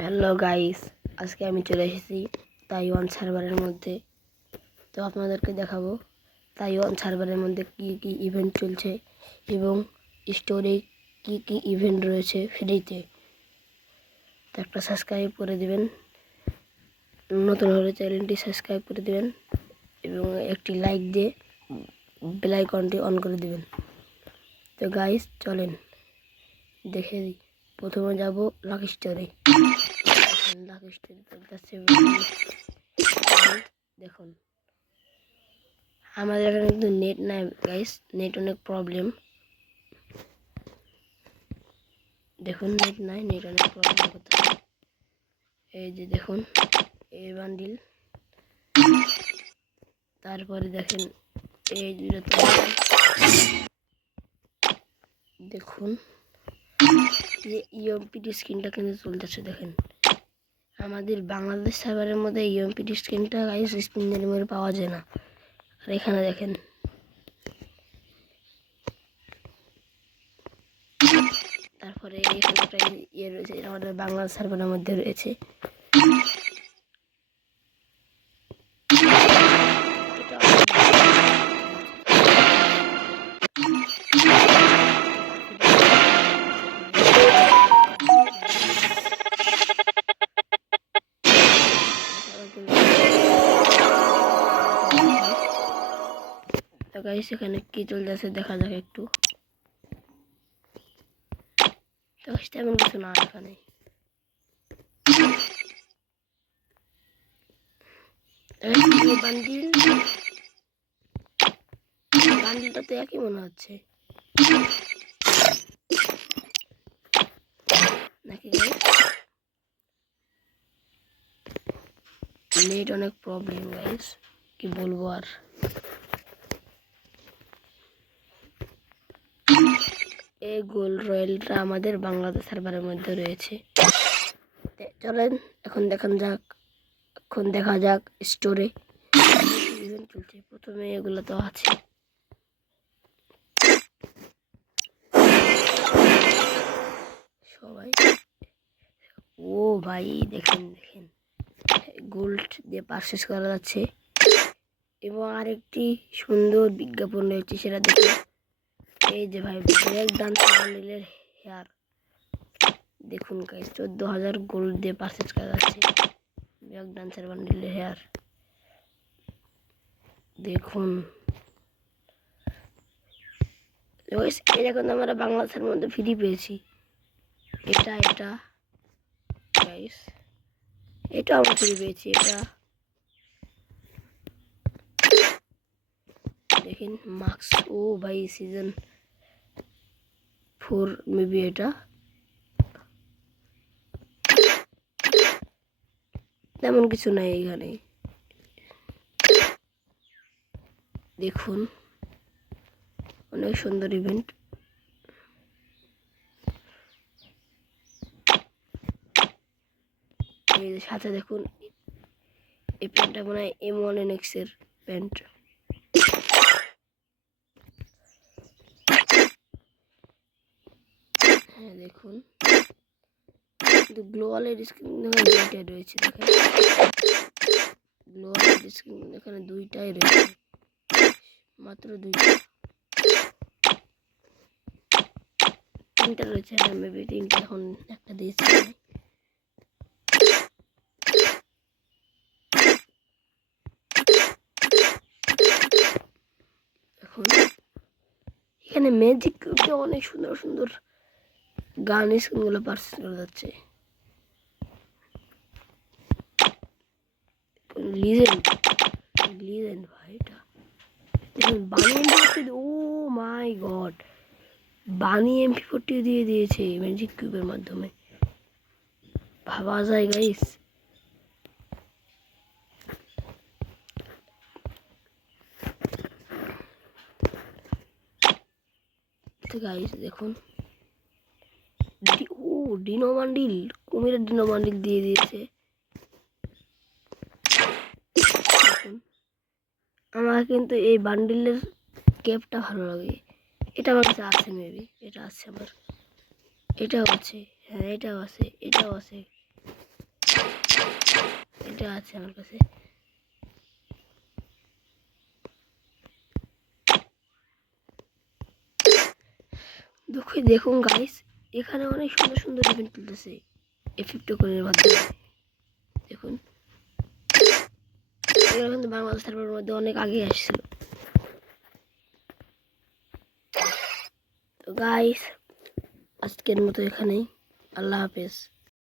Hello guys, আজকে আমি চলে এসেছি তাইওয়ান সার্ভারের মধ্যে। তো আপনাদেরকে দেখাবো তাইওয়ান সার্ভারের মধ্যে কি কি ইভেন্ট চলছে এবং স্টোরে কি কি ইভেন্ট রয়েছে ফ্রিতে। তো একটা সাবস্ক্রাইব করে দিবেন, নতুন হলে চ্যানেলটি সাবস্ক্রাইব করে দিবেন এবং একটি লাইক দিয়ে বেল আইকনটি অন করে দিবেন। তো গাইস চলেন দেখে দিই। প্রথমে যাব লাকি স্টোরে। দেখুন আমাদের এখানে কিন্তু নেট নাই গাইস, নেট অনেক প্রবলেম। দেখুন নেট নাই, নেট অনেক প্রবলেম করতে। এই যে দেখুন এই বান্ডিল, তারপরে দেখেন এই দেখুন ইএমপিটি স্ক্রিনটা কিন্তু চলতেছে। দেখেন আমাদের বাংলাদেশ সার্ভারের মধ্যে ইএমপিটি স্ক্রিনটা গাইস স্পিনের মধ্যে পাওয়া যায় না। আর এখানে দেখেন তারপরে এখানে একটা ইয়ে রয়েছে, এটা আমাদের বাংলা সার্ভারের মধ্যে রয়েছে। তো গাইস এখানে কি চলতেছে দেখা যাক একটু। তো তেমন কিছু না, এখানে বান্ডিলটা তো একই মনে হচ্ছে নাকি গাইস? নেট অনেক প্রবলেম গাইস, কি বলবো আর। এই গোল্ড রয়্যালটা আমাদের বাংলাদেশ সার্ভারের মধ্যে রয়েছে। চলেন এখন দেখা যাক স্টোরে ইভেন্ট চলছে। প্রথমে এগুলো তো আছে, সবাই ও ভাই দেখেন গোল্ড দিয়ে পারচেস করা যাচ্ছে এবং আরেকটি সুন্দর বিজ্ঞাপন রয়েছে, সেটা দেখুন। এই যে ভাই ব্রেক ডান্সার বান্ডিলের হেয়ার দেখুন গাইস, 14,000 গোল্ড দিয়ে পারচেস করা যাচ্ছে ব্রেক ডান্সার বান্ডিলের হেয়ার। দেখুন এটা কিন্তু আমরা বাংলাদেশের মধ্যে ফ্রি পেয়েছি। এটা গাইস এটা আমরা ফ্রি পেয়েছি। এটা দেখেন মার্কস, ও ভাই সিজন 4 মেবি। এটা তেমন কিছু নাই এখানে। দেখুন অনেক সুন্দর ইভেন্ট। এই সাথে দেখুন এই প্যান্টটা মনে হয় M1NX এর প্যান্ট। হ্যাঁ দেখুন কিন্তু গ্লোবালের স্ক্রিন দুইটাই রয়েছে। দেখেন গ্লোবালের স্ক্রিন এখানে দুইটাই রয়েছে, মাত্র দুইটা, তিনটা রয়েছে। হ্যাঁ মেবি তিনটা, এখন একটা দিয়েছি। এখন এখানে ম্যাজিক কিউবে অনেক সুন্দর সুন্দর গান স্ক্রিনগুলো পারচেস করা যাচ্ছে। লিজেন্ড ভাই, এটা দেখুন বানি MP40। ও মাই গড, বানি MP40 দিয়ে দিয়েছে ম্যাজিক কিউবের মাধ্যমে, ভাবা যায় গাইস। তো গাইস দেখুন ডিনো বান্ডিল, কুমিরের ডিনো বান্ডিল দিয়ে দিয়েছে। আমার কিন্তু এই বান্ডিলের ক্যাপটা ভালো লাগে, এটা আমার কাছে আছে মেবি, এটা আছে আমার, এটাও আছে, হ্যাঁ এটাও আছে, এটাও আছে। এটা আছে আমার কাছে। দেখুন গাইস, এখানে অনেক সুন্দর সুন্দর ইভেন্ট তুলতেছে F50 কোডের মাধ্যমে। দেখুন এগুলো কিন্তু বাংলাদেশ সার্ভারের মধ্যে অনেক আগে আসছিল। তো গাইস আজকের মতো এখানেই, আল্লাহ হাফেজ।